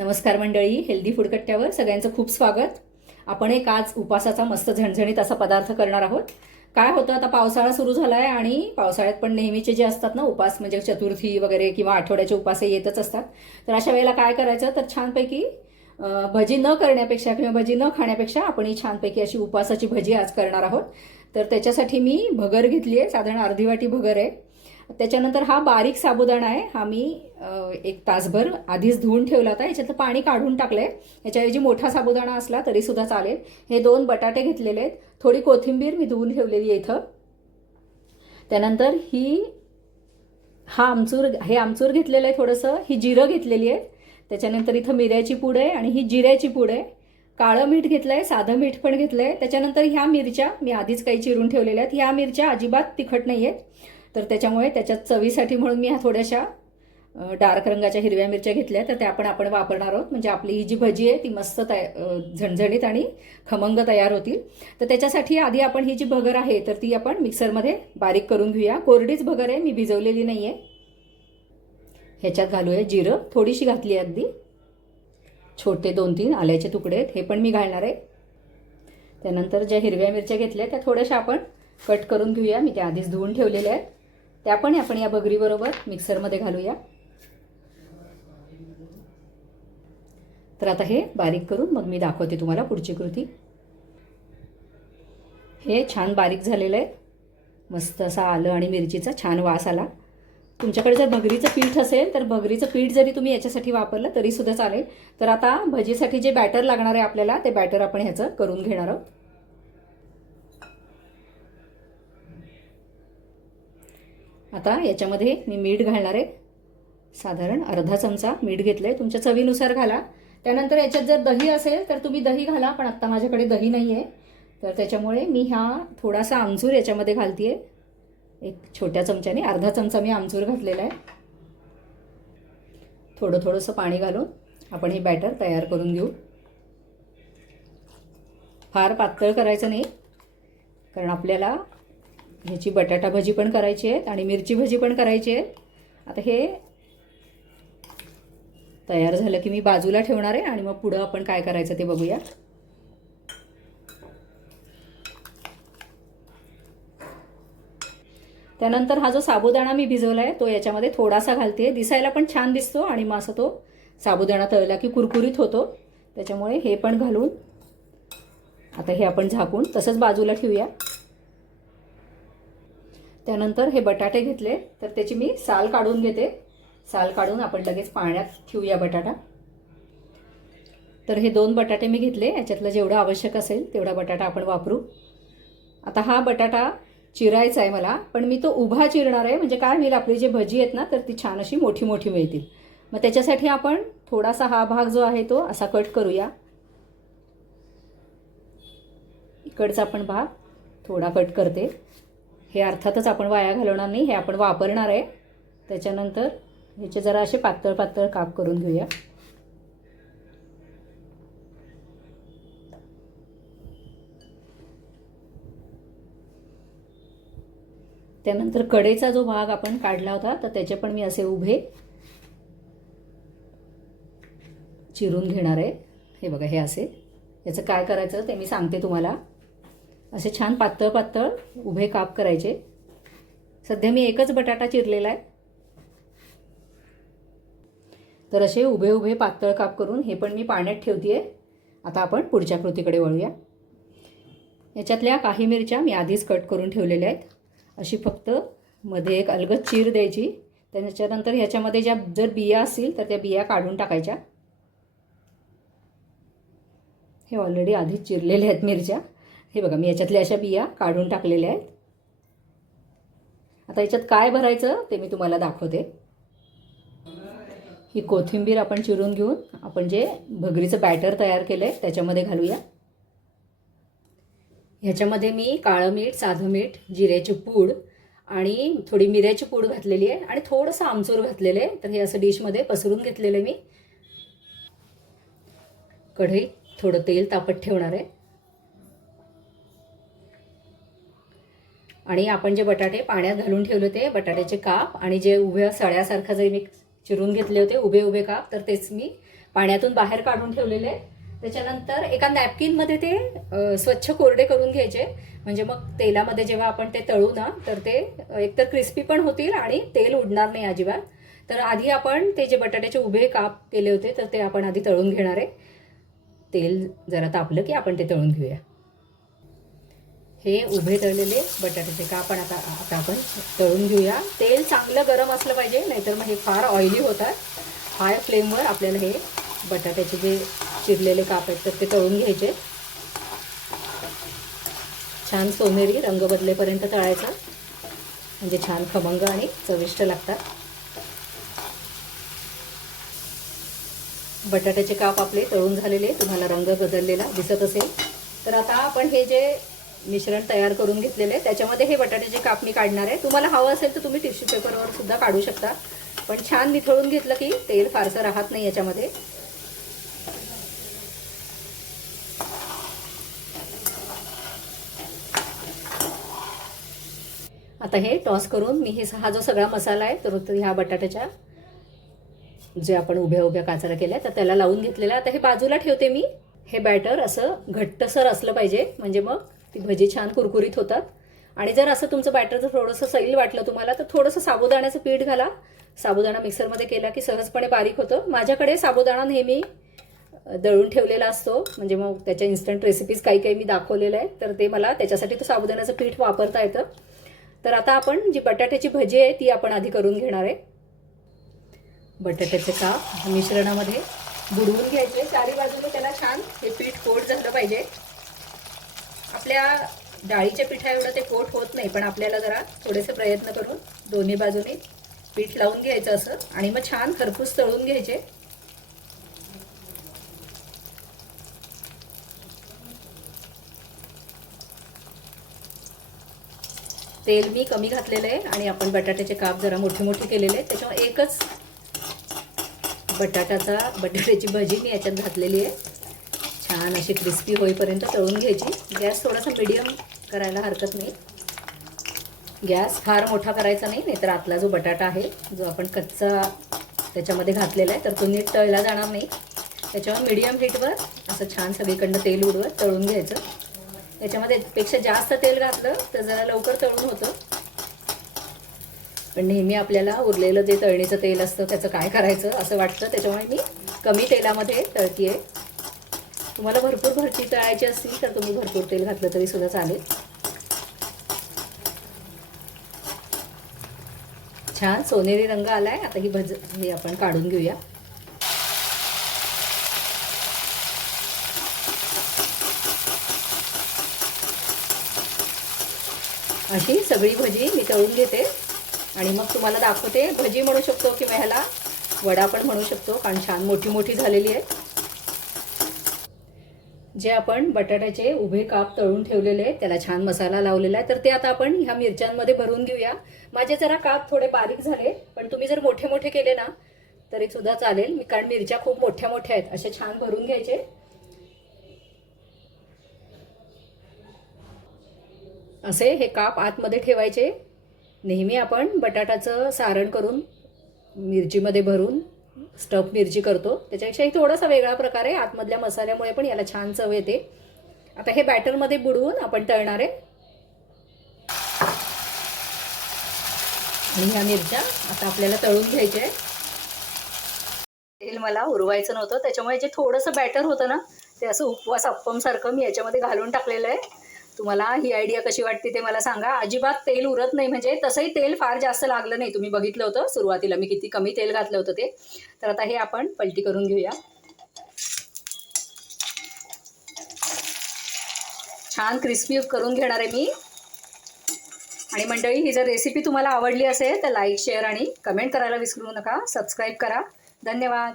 नमस्कार मंडळी healthy food कट्ट्यावर सगळ्यांचं खूप स्वागत. आपण एक आज उपासाचा मस्त झणझणीत असा पदार्थ करणार आहोत. काय होतं आता पावसाळा सुरू झाला आहे आणि पावसाळ्यात पण नेहमीचे जे असतात ना उपास म्हणजे चतुर्थी वगैरे किंवा आठवड्याचे उपास येतच असतात. तर अशा वेळेला काय करायचं तर छानपैकी भजी न करण्यापेक्षा किंवा भजी न खाण्यापेक्षा आपण ही छानपैकी अशी उपासाची भजी आज करणार आहोत. तर त्याच्यासाठी मी भगर घेतली आहे साधारण अर्धी वाटी भगर आहे. त्याच्यानंतर हा बारीक साबुदाणा आहे. हा मी एक तासभर आधीच धुवून ठेवला होता. याच्यातलं पाणी काढून टाकलं आहे याच्याऐवजी मोठा साबुदाणा असला तरीसुद्धा चालेल. हे दोन बटाटे घेतलेले आहेत. थोडी कोथिंबीर मी धुवून ठेवलेली आहे इथं. त्यानंतर ही हा आमचूर हे आमचूर घेतलेलं आहे थोडंसं. ही जिरं घेतलेली आहे. त्याच्यानंतर इथं मिऱ्याची पूड आहे आणि ही जिऱ्याची पूड आहे. काळं मीठ घेतलं आहे साधं मीठ पण घेतलं आहे त्याच्यानंतर ह्या मिरच्या मी आधीच काही चिरून ठेवलेल्या आहेत. ह्या मिरच्या अजिबात तिखट नाही आहेत तर त्याच्यामुळे त्याच्या चवीसाठी म्हणून मी ह्या थोड्याशा डार्क रंगाच्या हिरव्या मिरच्या घेतल्या. तर त्या पण आपण वापरणार आहोत. म्हणजे आपली ही जी भजी आहे ती मस्त तया झणझणीत आणि खमंग तयार होतील. तर त्याच्यासाठी आधी आपण ही जी भगर आहे तर ती आपण मिक्सरमध्ये बारीक करून घेऊया. कोरडीच भगर आहे मी भिजवलेली नाही आहे ह्याच्यात घालूया जिरं. थोडीशी घातली आहे अगदी. छोटे दोन तीन आल्याचे तुकडे आहेत. हे पण मी घालणार आहे. त्यानंतर ज्या हिरव्या मिरच्या घेतल्या त्या थोड्याशा आपण कट करून घेऊया. मी त्या आधीच धुवून ठेवलेल्या आहेत. त्या पण आपण या बगरीबरोबर मिक्सरमध्ये घालूया. तर आता हे बारीक करून मग मी दाखवते तुम्हाला पुढची कृती. हे छान बारीक झालेलं आहे. मस्त असा आलं आणि मिरचीचा छान वास आला. तुमच्याकडे जर भगरीचं पीठ असेल तर भगरीचं पीठ जरी तुम्ही याच्यासाठी वापरलं तरीसुद्धा चालेल. तर आता भजीसाठी जे बॅटर लागणार आहे आपल्याला ते बॅटर आपण ह्याचं करून घेणार आहोत. आता याच्यामध्ये मी मीठ घालणार आहे. साधारण अर्धा चमचा मीठ घेतलं आहे तुमच्या चवीनुसार घाला. त्यानंतर याच्यात जर दही असेल तर तुम्ही दही घाला पण आत्ता माझ्याकडे दही नाही आहे तर त्याच्यामुळे मी हा थोडासा आमचूर याच्यामध्ये घालते आहे एक छोट्या चमच्याने अर्धा चमचा मी आमचूर घातलेला आहे. थोडं थोडंसं पाणी घालून आपण हे बॅटर तयार करून घेऊ. फार पातळ करायचं नाही कारण आपल्याला ह्याची बटाटा भजी पण करायची आहेत आणि मिरची भजी पण करायची आहे आता हे तयार झालं की मी बाजूला ठेवणार आहे आणि मग पुढं आपण काय करायचं ते बघूया. त्यानंतर हा जो साबुदाणा मी भिजवला आहे तो याच्यामध्ये थोडासा घालते. दिसायला पण छान दिसतो आणि मग असं तो साबुदाणा तळला की कुरकुरीत होतो. त्याच्यामुळे हे पण घालून आता हे आपण झाकून तसंच बाजूला ठेवूया. त्यानंतर हे बटाटे घेतले. तर त्याची मी साल काढून घेते. साल काढून आपण लगेच पाण्यात ठेवूया बटाटा. तर हे दोन बटाटे मी घेतले. याच्यातलं जेवढं आवश्यक असेल तेवढा बटाटा आपण वापरू. आता हा बटाटा चिरायचा आहे मला पण मी तो उभा चिरणार आहे. म्हणजे काय होईल आपली जी भजी आहेत ना तर ती छान अशी मोठी मोठी मिळतील. मग त्याच्यासाठी आपण थोडासा हा भाग जो आहे तो असा कट करूया. इकडचा आपण भाग थोडा कट करते. हे अर्थातच आपण वाया घालवणार नाही हे आपण वापरणार आहे. त्याच्यानंतर ह्याचे जरा असे पातळ पातळ काप करून घेऊया. त्यानंतर कडेचा जो भाग आपण काढला होता तर त्याचे पण मी असे उभे चिरून घेणार आहे. हे बघा हे असे. याचं काय करायचं ते मी सांगते तुम्हाला. असे छान पातळ पातळ उभे काप करायचे. सध्या मी एकच बटाटा चिरलेला आहे. तर असे उभे उभे पातळ काप करून हे पण मी पाण्यात ठेवते आता आपण पुढच्या कृतीकडे वळूया. याच्यातल्या काही मिरच्या मी आधीच कट करून ठेवलेल्या आहेत. अशी फक्त मध्ये एक अलगद चीर द्यायची. त्याच्यानंतर ह्याच्यामध्ये ज्या जर बिया असतील तर त्या बिया काढून टाकायच्या. हे ऑलरेडी आधीच चिरलेले आहेत मिरच्या. हे बघा मी याच्यातल्या अशा बिया काढून टाकलेल्या आहेत. आता याच्यात काय भरायचं ते मी तुम्हाला दाखवते. ही कोथिंबीर आपण चिरून घेऊन आपण जे भगरीचं बॅटर तयार केलं आहे त्याच्यामध्ये घालूया. ह्याच्यामध्ये मी काळं मीठ साधं मीठ जिऱ्याची पूड आणि थोडी मिऱ्याची पूड घातलेली आहे आणि थोडंसं आमचूर घातलेलं आहे. तर हे असं डिशमध्ये पसरून घेतलेलं आहे मी. कढई थोडं तेल तापत ठेवणार आहे. आणि आपण जे बटाटे पाण्यात घालून ठेवले होते बटाट्याचे काप आणि जे उभ्या सळ्यासारखं जे मी चिरून घेतले होते उभे उभे काप तर तेच मी पाण्यातून बाहेर काढून ठेवलेले. त्याच्यानंतर एका नॅपकिनमध्ये ते स्वच्छ कोरडे करून घ्यायचे. म्हणजे मग तेलामध्ये जेव्हा आपण ते तळू ना तर ते एकतर क्रिस्पी पण होतील आणि तेल उडणार नाही अजिबात. तर आधी आपण ते जे बटाट्याचे उभे काप केले होते तर ते आपण आधी तळून घेणार आहे. तेल जरा तापलं की आपण ते तळून घेऊया. हे उभे तळलेले बटाट्याचे काप आता आता आपण तळून घेऊया. तेल चांगलं गरम असलं पाहिजे नाहीतर मग हे फार ऑइली होतात. हाय फ्लेमवर आपल्याला हे बटाट्याचे जे चिरलेले काप आहेत तर ते तळून घ्यायचे. छान सोनेरी रंग बदलेपर्यंत तळायचं. म्हणजे छान खमंग आणि चविष्ट लागतात. बटाट्याचे काप आपले तळून झालेले तुम्हाला रंग बदललेला दिसत असेल. तर आता आपण हे जे मिश्रण तयार करून घेतलेले आहे. त्याच्यामध्ये हे बटाट्याची कापणी काढणार आहे. तुम्हाला हवं असेल तर तुम्ही टिश्यू पेपरवर सुद्धा काढू शकता. पण छान निथळून घेतलं की तेल फारसं राहत नाही याच्यामध्ये. आता हे टॉस करून मी हे हा जो सगळा मसाला आहे तर तो ह्या बटाट्याच्या जे आपण उभ्या उभ्या काचारा केल्या तर त्याला लावून घेतलेला आता हे बाजूला ठेवते मी. हे बॅटर असं घट्टसर असलं पाहिजे. म्हणजे मग ती भजी छान कुरकुरीत होतात. आणि जर असं तुमचं बॅटरचं थोडंसं सैल वाटलं तुम्हाला तर थोडंसं साबुदाण्याचं पीठ घाला. साबुदाणा मिक्सरमध्ये केला की सहजपणे बारीक होतं. माझ्याकडे साबुदाणा नेहमी दळून ठेवलेला असतो. म्हणजे मग त्याच्या इन्स्टंट रेसिपीज काही काही मी दाखवलेल्या आहेत तर ते मला त्याच्यासाठी तो साबुदाण्याचं पीठ वापरता येतं. तर आता आपण जी बटाट्याची भजी आहे ती आपण आधी करून घेणार आहे. बटाट्याचे काप मिश्रणामध्ये बुडवून घ्यायचे. चारी बाजूने त्याला छान हे पीठ कोट झालं पाहिजे. आपल्या डाळीच्या पिठा एवढं ते पोट होत नाही पण आपल्याला जरा थोडेसे प्रयत्न करून दोन्ही बाजूने पीठ लावून घ्यायचं असं आणि मग छान खरपूस तळून घ्यायचे. तेल मी कमी घातलेलं आहे आणि आपण बटाट्याचे काप जरा मोठे मोठे केलेले आहेत. त्याच्यामुळे एकच बटाटाचा बटाट्याची भजी मी याच्यात घातलेली आहे. छान अशी क्रिस्पी होईपर्यंत तळून घ्यायची. गॅस थोडासा मिडियम करायला हरकत नाही. गॅस फार मोठा करायचा नाही नाहीतर आतला जो बटाटा आहे जो आपण कच्चा त्याच्यामध्ये घातलेला आहे तर तो नीट तळला जाणार नाही. त्याच्यावर मिडियम हीटवर असं छान सगळीकडनं तेल उडवत तळून घ्यायचं. त्याच्यामध्ये पेक्षा जास्त तेल घातलं तर जरा लवकर तळून होतं. पण नेहमी आपल्याला उरलेलं जे तळणीचं तेल असतं त्याचं काय करायचं असं वाटतं? त्याच्यामुळे मी कमी तेलामध्ये तळती आहे तुम्हाला भरपूर भरती तळायची असतील तर तुम्ही भरपूर तेल घातलं तरी सुद्धा चालेल. छान सोनेरी रंग आलाय. आता ही भज हे आपण काढून घेऊया. अशी सगळी भजी मी तळून घेते. आणि मग तुम्हाला दाखवते. भजी म्हणू शकतो किंवा ह्याला वडा पण म्हणू शकतो कारण छान मोठी मोठी झालेली आहे. जे आपण बटाट्याचे उभे काप तळून ठेवलेले त्याला छान मसाला लावलेला आहे तर ते आता आपण ह्या मिरच्यांमध्ये भरून घेऊया. माझे जरा काप थोडे बारीक झाले पण तुम्ही जर मोठे मोठे केले ना तरी सुद्धा चालेल. मी कारण मिरच्या खूप मोठ्या मोठ्या आहेत असे छान भरून घ्यायचे. असे हे काप आतमध्ये ठेवायचे. नेहमी आपण बटाटाचं सारण करून मिरचीमध्ये भरून स्टफ मिरची करतो. त्याच्यापेक्षाही थोडासा वेगळा प्रकार आहे. आतमधल्या मसाल्यामुळे पण याला छान चव येते. आता हे बॅटरमध्ये बुडवून आपण तळणार आहे. आणि ह्या मिरच्या आता आपल्याला तळून घ्यायच्या आहे तेल मला उरवायचं नव्हतं. त्याच्यामुळे जे थोडंसं बॅटर होतं ना ते असं उपवास अप्पमसारखं मी याच्यामध्ये घालून टाकलेलं आहे. तुम्हाला ही आयडिया कशी वाटते ते मला सांगा. अजिबात तेल उरत नाही म्हणजे तसंही तेल फार जास्त लागलं नाही. तुम्ही बघितलं होतं सुरुवातीला मी किती कमी तेल घातलं होतं ते. तर आता हे आपण पलटी करून घेऊया. छान क्रिस्पी करून घेणार आहे मी. आणि मंडळी ही जर रेसिपी तुम्हाला आवडली असेल तर लाईक शेअर आणि कमेंट करायला विसरू नका. सबस्क्राईब करा. धन्यवाद.